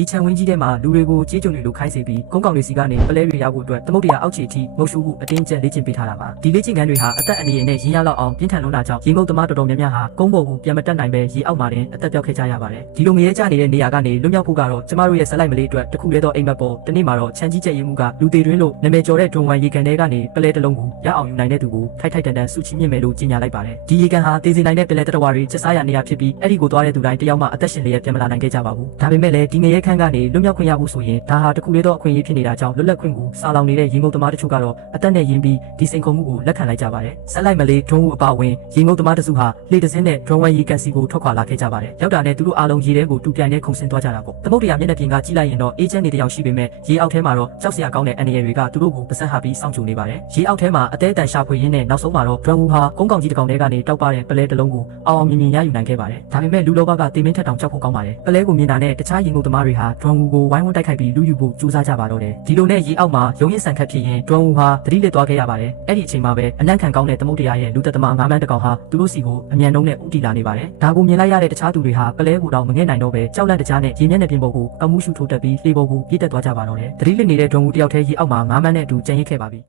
ဒီခြံဝင်းကြီးထဲမှာလူတွေကိုကြေးကျွန်တွေလိုခိုင်းစေပြီးကုန်းကောင်တွေစီကနေပလဲတွေရောက်ဖို့အတွက်သမုဒ္ဒရာအောက်ခြေအထိငုတ်ရှုမှုအတင်းကျပ်လေ့ကျင့်ပေးထားတာပါဒီလေ့ကျင့်ခန်းတွေဟာအသက်အန္တရာယ်နဲ့ရင်းရလောက်အောင်ပြင်းထန်လွန်းတာကြောင့်ရေငုတ်သမားတော်တော်များများဟာကုန်းပေါ်ကိုပြန်မတက်နိုင်ပဲရေအောက်မှာတင်အသက်ပြောက်ခဲ့ကြရပါတယ်ဒီလိုငရဲကျနေတဲ့နေရာကနေလွတ်မြောက်ဖို့ကတော့ကျမတို့ရဲ့ဆက်လိုက်မလေးအတွက်တခုတည်းသောအိမ်မက်ပေါ်တနေ့မှာတော့ခြံကြီးကျက်ရေးမှုကလူသေးတွင်းလို့နာမည်ကျော်တဲ့ဒွန်ဝိုင်ရေကန်ထဲကနေပလဲတစ်လုံးကိုရအောင်ယူနိုင်တဲ့သူကိုထိုက်ထိုက်တန်တန်စုချီမြင့်မယ်လို့ကြေညာလိုက်ပါတယ်ဒီရေကန်ဟာတည်စီနိုင်တဲ့ပလဲတတဝါတွေချက်စားရနေရဖြစ်ပြီးအဲ့ဒီကိုသွားတဲ့သူတိုင်းတယောက်မှအသက်ရှင်လျက်ပြန်မလာနိုင်ခဲ့ကြပါဘူးဒါပေမဲ့လည်းဒီငရဲခန်းကနေလွတ်မြောက်ခွင့်ရဖို့ဆိုရင်ဒါဟာတခုလေးတော့အခွင့်အရေးဖြစ်နေတာကြောင့်လွတ်လပ်ခွင့်ကိုစာလောင်နေတဲ့ရေငုတ်သမားတို့ကတော့အသက်နဲ့ရင်းပြီးဒီစိန်ခေါ်မှုကိုလက်ခံလိုက်ကြပါတယ်ဆက်လိုက်မလေးဒွန်ဦးအပါဝင်ရေငုတ်သမားတစုဟာလေတစင်းနဲ့ဒွန်ဝိုင်ရေကန်စီကိုထွက်ခွာလာခဲ့ကြပါတယ်ရောက်တာနဲ့သူတို့အားလုံးရေထဲကိုတူပြိုင်နဲ့ခုန်ဆင်းသွားကြတာပေါ့သမုဒ္ဒရာမျက်နှာပြင်ကကြည့်လိုက်ရင်တော့အေဂျင့်တွေတယောက်ရှိပေမဲ့ရေအောက်ထဲမှာတော့ကြောက်စရာကောင်းတဲ့အန္တရာယ်တွေကသူတို့ကိုပစက်ဟာပြီးစောင့်ကြိုနေပါတယ်ရေအောက်ထဲမှာအသေးအတန်ရှာဖွေရင်းနဲ့နောက်ဆုံးမှာတော့ဒွန်ဦးဟာကုန်းကောင်ကြီးတစ်ကောင်ထဲကနေတောက်ပတဲ့ပလဲတစ်လုံးကိုအောင်မြင်မြင်ရယူနိုင်ခဲ့ပါတယ်ဒါပေမဲ့လူလောဘကတေမင်းထက်တောင်ကြောက်ဖို့ကောင်းပါတယ်ပလဲကိုမြင်တာနဲ့တခြားရေငုတ်သမားတွေဟာဒွန်ဦးကိုဝိုင်းဝန်းတိုက်ခိုက်ပြီးလူယူဖို့ကြိုးစားကြပါတော့တယ်ဒီလိုနဲ့ရေအောက်မှာရုံးရင်ဆန်ခတ်ဖြစ်ရင်ဒွန်ဦးဟာသတိလစ်သွားခဲ့ရပါတယ်အဲ့ဒီအချိန်မှာပဲအနံ့ခံကောင်းတဲ့သမုဒ္ဒရာရဲ့လူသက်သမားငါးမန်းတစ်ကောင်ဟာသူတို့စီကိုအမြန်နှုံးနဲ့ဥတီလာနေပါတယ်ဒါကိုမြင်လိုက်ရတဲ့တခြားသူတွေဟာပလဲကိုတော့မငဲ့နိုင်တော့ပဲကြောက်လန့်တကြားနဲ့ရေမျက်နှာပြင်ပေါ်ကိုအမှုရှုထိုးတက်ပြီးလေပေါ်ကိုပြေးတက်သွားကြပါတော့တယ်သတိလစ်နေတဲ့ဒွန်ဦးတယောက်တည်းရေအောက်မှာငါးမန်းနဲ့အတူကျန်ရစ်ခဲ့ပါပြီ